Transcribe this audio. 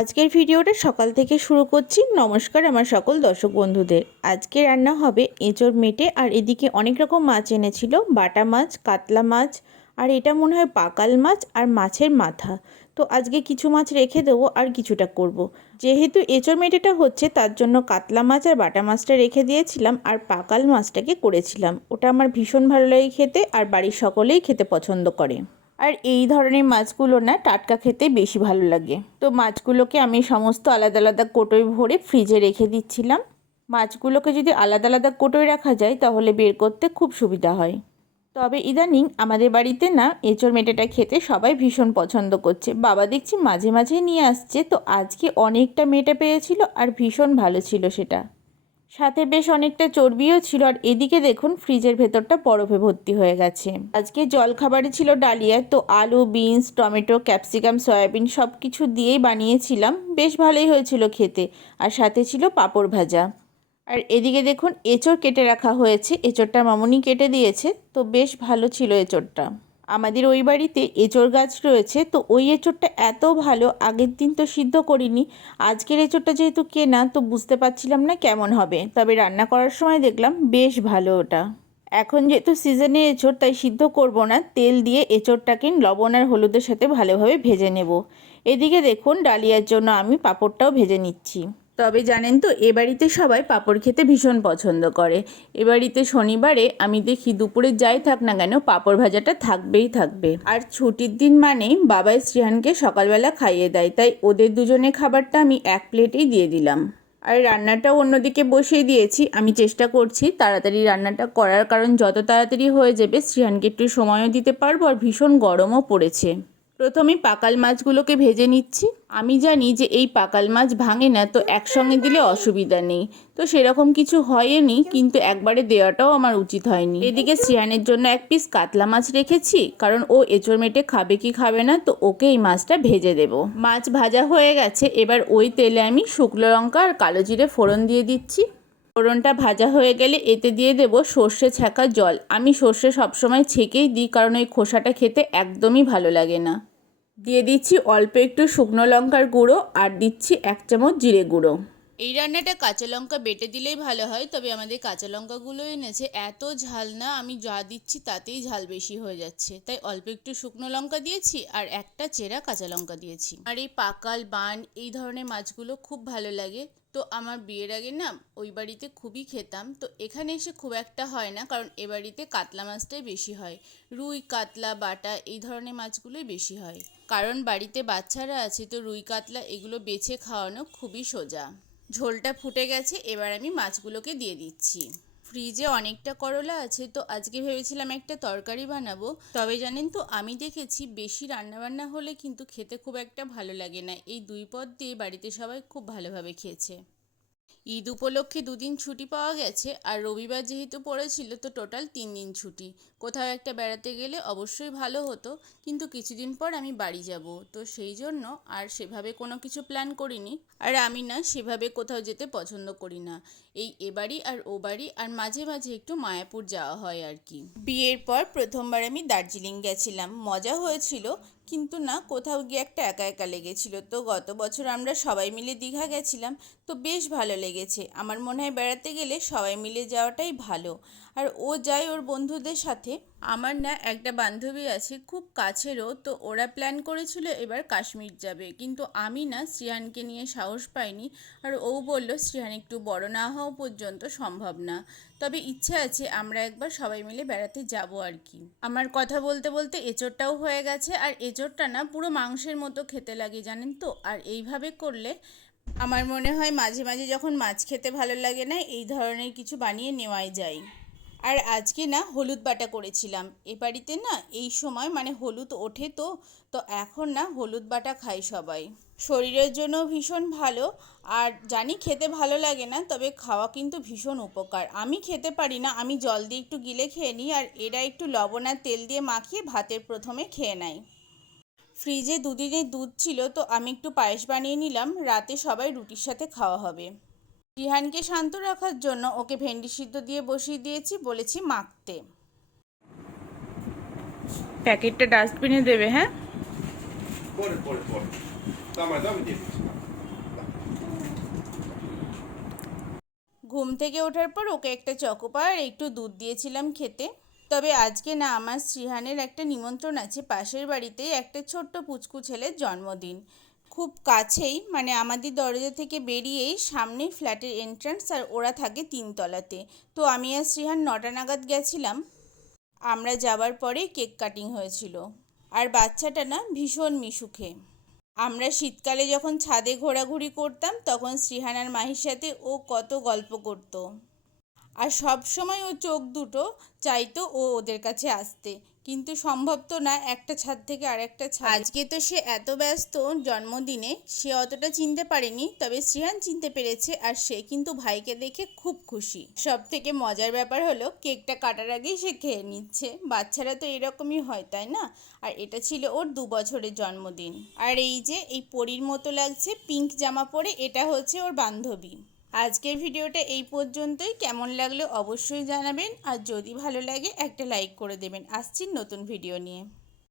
আজকের ভিডিওটা সকাল থেকে শুরু করছি। নমস্কার আমার সকল দর্শক বন্ধুদের। আজকে রান্না হবে এঁচোড় মেটে, আর এদিকে অনেক রকম মাছ এনেছিল, বাটা মাছ, কাতলা মাছ, আর এটা মনে হয় পাকাল মাছ আর মাছের মাথা। তো আজকে কিছু মাছ রেখে দেবো আর কিছুটা করব। যেহেতু এঁচোড় মেটেটা হচ্ছে তার জন্য কাতলা মাছ আর বাটা মাছটা রেখে দিয়েছিলাম, আর পাকাল মাছটাকে করেছিলাম। ওটা আমার ভীষণ ভালো লাগে খেতে, আর বাড়ির সকলেই খেতে পছন্দ করে। আর এই ধরনের মাছগুলো না টাটকা খেতে বেশি ভালো লাগে। তো মাছগুলোকে আমি সমস্ত আলাদা আলাদা কৌটোয় ভরে ফ্রিজে রেখে দিচ্ছিলাম। মাছগুলোকে যদি আলাদা আলাদা কৌটোয় রাখা যায় তাহলে বের করতে খুব সুবিধা হয়। তবে ইদানিং আমাদের বাড়িতে না এঁচোড় মেটেটা খেতে সবাই ভীষণ পছন্দ করছে। বাবা দেখছি মাঝে মাঝে নিয়ে আসছে, তো আজকে অনেকটা মেটে পেয়েছিল আর ভীষণ ভালো ছিল সেটা। সাথে বেশ অনেকটা চর্বিও ছিল। আর এদিকে দেখুন ফ্রিজের ভেতরটা বরফে ভর্তি হয়ে গেছে। আজকে জলখাবারে ছিল ডালিয়া, তো আলু, বিনস, টমেটো, ক্যাপসিকাম, সয়াবিন সব কিছু দিয়েই বানিয়েছিলাম। বেশ ভালোই হয়েছিল খেতে। আর সাথে ছিল পাঁপড় ভাজা। আর এদিকে দেখুন এঁচোড় কেটে রাখা হয়েছে। এঁচোড়টা মামুনি কেটে দিয়েছে, তো বেশ ভালো ছিল এঁচোড়টা। আমাদের ওই বাড়িতে এঁচোড় গাছ রয়েছে, তো ওই এঁচোড়টা এত ভালো, আগের দিন তো সিদ্ধ করিনি। আজকের এঁচোড়টা যেহেতু কেনা, তো বুঝতে পারছিলাম না কেমন হবে, তবে রান্না করার সময় দেখলাম বেশ ভালো ওটা। এখন যেহেতু সিজনে এঁচোড়, তাই সিদ্ধ করব না, তেল দিয়ে এঁচোড়টাকে লবণ আর হলুদের সাথে ভালোভাবে ভেজে নেব। এদিকে দেখুন ডালিয়ার জন্য আমি পাঁপড়টাও ভেজে নিচ্ছি। তবে জানেন তো, এ বাড়িতে সবাই পাঁপড় খেতে ভীষণ পছন্দ করে। এ বাড়িতে শনিবারে আমি দেখি দুপুরে যাই থাক না কেন পাঁপড় ভাজাটা থাকবেই থাকবে। আর ছুটির দিন মানেই বাবাই শ্রীহানকে সকালবেলা খাইয়ে দেয়, তাই ওদের দুজনের খাবারটা আমি এক প্লেটেই দিয়ে দিলাম। আর রান্নাটাও অন্যদিকে বসিয়ে দিয়েছি। আমি চেষ্টা করছি তাড়াতাড়ি রান্নাটা করার, কারণ যত তাড়াতাড়ি হয়ে যাবে শ্রীহানকে একটু সময়ও দিতে পারবো, আর ভীষণ গরমও পড়েছে। প্রথমে পাকাল মাছগুলোকে ভেজে নিচ্ছি। আমি জানি যে এই পাকাল মাছ ভাঙে না, তো একসঙ্গে দিলে অসুবিধা নেই। তো সেরকম কিছু হয়নি, কিন্তু একবারে দেওয়াটাও আমার উচিত হয়নি। এদিকে শ্রেয়ানের জন্য এক পিস কাতলা মাছ রেখেছি, কারণ ও এঁচোড় মেটে খাবে কি খাবে না, তো ওকে এই মাছটা ভেজে দেব। মাছ ভাজা হয়ে গেছে, এবার ওই তেলে আমি শুকনো লঙ্কা আর কালো জিরে ফোড়ন দিয়ে দিচ্ছি। ফোড়নটা ভাজা হয়ে গেলে এতে দিয়ে দেব সর্ষে ছাঁকা জল। আমি সর্ষে সবসময় ছেঁকেই দিই, কারণ ওই খোসাটা খেতে একদমই ভালো লাগে না। দিয়ে দিচ্ছি অল্প একটু শুকনো লঙ্কার গুঁড়ো, আর দিচ্ছি 1 চামচ জিরে গুঁড়ো। এই রান্নাটা কাঁচা লঙ্কা বেটে দিলেই ভালো হয়, তবে আমাদের কাঁচা লঙ্কাগুলো এনেছে এত ঝাল না, আমি যা দিচ্ছি তাতেই ঝাল বেশি হয়ে যাচ্ছে, তাই অল্প একটু শুকনো লঙ্কা দিয়েছি আর একটা চেরা কাঁচা লঙ্কা দিয়েছি। আর এই পাকাল, বান এই ধরনের মাছগুলো খুব ভালো লাগে। তো আমার বিয়ের আগে না ওই বাড়িতে খুবই খেতাম, তো এখানে এসে খুব একটা হয় না, কারণ এ বাড়িতে কাতলা মাছটাই বেশি হয়। রুই, কাতলা, বাটা এই ধরনের মাছগুলোই বেশি হয়, কারণ বাড়িতে বাচ্চারা আছে, তো রুই, কাতলা এগুলো বেছে খাওয়ানো খুবই সোজা। ঝোলটা ফুটে গেছে, এবার আমি মাছগুলোকে দিয়ে দিচ্ছি। ফ্রিজে অনেকটা করলা আছে, তো আজকে ভেবেছিলাম একটা তরকারি বানাবো। তবে জানেন তো, আমি দেখেছি বেশি রান্নাবান্না হলে কিন্তু খেতে খুব একটা ভালো লাগে না। এই 2 পদ দিয়ে বাড়িতে সবাই খুব ভালোভাবে খেয়েছে। ঈদ উপলক্ষে 2 দিন ছুটি পাওয়া গেছে, আর রবিবার যেহেতু পড়েছিল, তো টোটাল 3 দিন ছুটি। কোথাও একটা বেড়াতে গেলে অবশ্যই ভালো হতো, কিন্তু কিছুদিন পর আমি বাড়ি যাব, তো সেই জন্য আর সেভাবে কোনো কিছু প্ল্যান করিনি। আর আমি না সেভাবে কোথাও যেতে পছন্দ করি না। এ বাড়ি আর ও বাড়ি, আর মাঝে মাঝে একটু মায়াপুর যাওয়া হয় আর কি। বিয়ের পর প্রথমবার আমি দার্জিলিং গেছিলাম, মজা হয়েছিল, কিন্তু না কোথাও গিয়ে একটা একা একা লেগেছিল। তো গত বছর আমরা সবাই মিলে দীঘা গেছিলাম, তো বেশ ভালো লেগেছে। আমার মনে হয় বেড়াতে গেলে সবাই মিলে যাওয়াটাই ভালো। আর ও যায় ওর বন্ধুদের সাথে। আমার না একটা বান্ধবী আছে খুব কাছেরও, তো ওরা প্ল্যান করেছিল এবার কাশ্মীর যাবে, কিন্তু আমি না শ্রিয়ানকে নিয়ে সাহস পাইনি। আর ও বলল শ্রিয়ান একটু বড় না হওয়া পর্যন্ত সম্ভব না। তবে ইচ্ছে আছে আমরা একবার সবাই মিলে বেড়াতে যাব আর কি। আমার কথা বলতে বলতে এঁচোড়টাও হয়ে গেছে, আর এঁচোড়টা না পুরো মাংসের মতো খেতে লাগে জানেন তো। আর এইভাবে করলে আমার মনে হয় মাঝে মাঝে যখন মাছ খেতে ভালো লাগে না, এই ধরনের কিছু বানিয়ে নেওয়াই যায়। আর আজকে না হলুদ বাটা করেছিলাম। এ বাড়িতে না এই সময় মানে হলুদ ওঠে, তো তো এখন না হলুদ বাটা খাই সবাই। শরীরের জন্য ভীষণ ভালো। আর জানি খেতে ভালো লাগে না, তবে খাওয়া কিন্তু ভীষণ উপকার। আমি খেতে পারি না, আমি জল দিয়ে একটু গিলে খেয়ে নিই, আর এরা একটু লবণ আর তেল দিয়ে মাখিয়ে ভাতের প্রথমে খেয়ে নেয়। ফ্রিজে 2 দিনের দুধ ছিল, তো আমি একটু পায়েস বানিয়ে নিলাম, রাতে সবাই রুটির সাথে খাওয়া হবে। রিহানকে শান্ত রাখার জন্য ওকে ভেন্ডি সিদ্ধ দিয়ে বসিয়ে দিয়েছি, বলেছি মাখতে। প্যাকেটটা ডাস্টবিনে দেবে, হ্যাঁ? পরে পরে পরে দাও আমি দিয়ে দিচ্ছি। ঘুম থেকে ওঠার পর ওকে একটা চকোপার আর একটু দুধ দিয়েছিলাম খেতে। তবে আজকে না, আমার শ্রীহানের একটা নিমন্ত্রণ আছে পাশের বাড়িতে, একটা ছোট্ট পুচকু ছেলের জন্মদিন। খুব কাছেই, মানে আমাদের দরজা থেকে বেরিয়েই সামনেই ফ্ল্যাটের এন্ট্রান্স, আর ওরা থাকে 3 তলাতে। তো আমি আর শ্রীহান 9টা নাগাদ গেছিলাম। আমরা যাবার পরেই কেক কাটিং হয়েছিল। আর বাচ্চাটা না ভীষণ মিশুকে। আমরা শীতকালে যখন ছাদে ঘোরাঘুরি করতাম তখন শ্রীহান আর মাহির সাথে ও কত গল্প করতো। আর সব সময় ও চোখ দুটো চাইতো ওদের কাছে আসতে, কিন্তু সম্ভব তো না একটা ছাদ থেকে আরেকটা ছাদ। আজকে তো সে এত ব্যস্ত জন্মদিনে, সে অতটা চিনতে পারেনি, তবে শ্রীহান চিনতে পেরেছে, আর সে কিন্তু ভাইকে দেখে খুব খুশি। সব থেকে মজার ব্যাপার হলো কেকটা কাটার আগেই সে খেয়ে নিচ্ছে। বাচ্চারা তো এরকমই হয়, তাই না? আর এটা ছিল ওর 2 বছরের জন্মদিন। আর এই যে এই পরীর মতো লাগছে পিঙ্ক জামা পরে, এটা হচ্ছে ওর বান্ধবী। আজকের ভিডিওটা এই পর্যন্তই। কেমন লাগলো অবশ্যই জানাবেন, আর যদি ভালো লাগে একটা লাইক করে দেবেন। আসছি নতুন ভিডিও নিয়ে।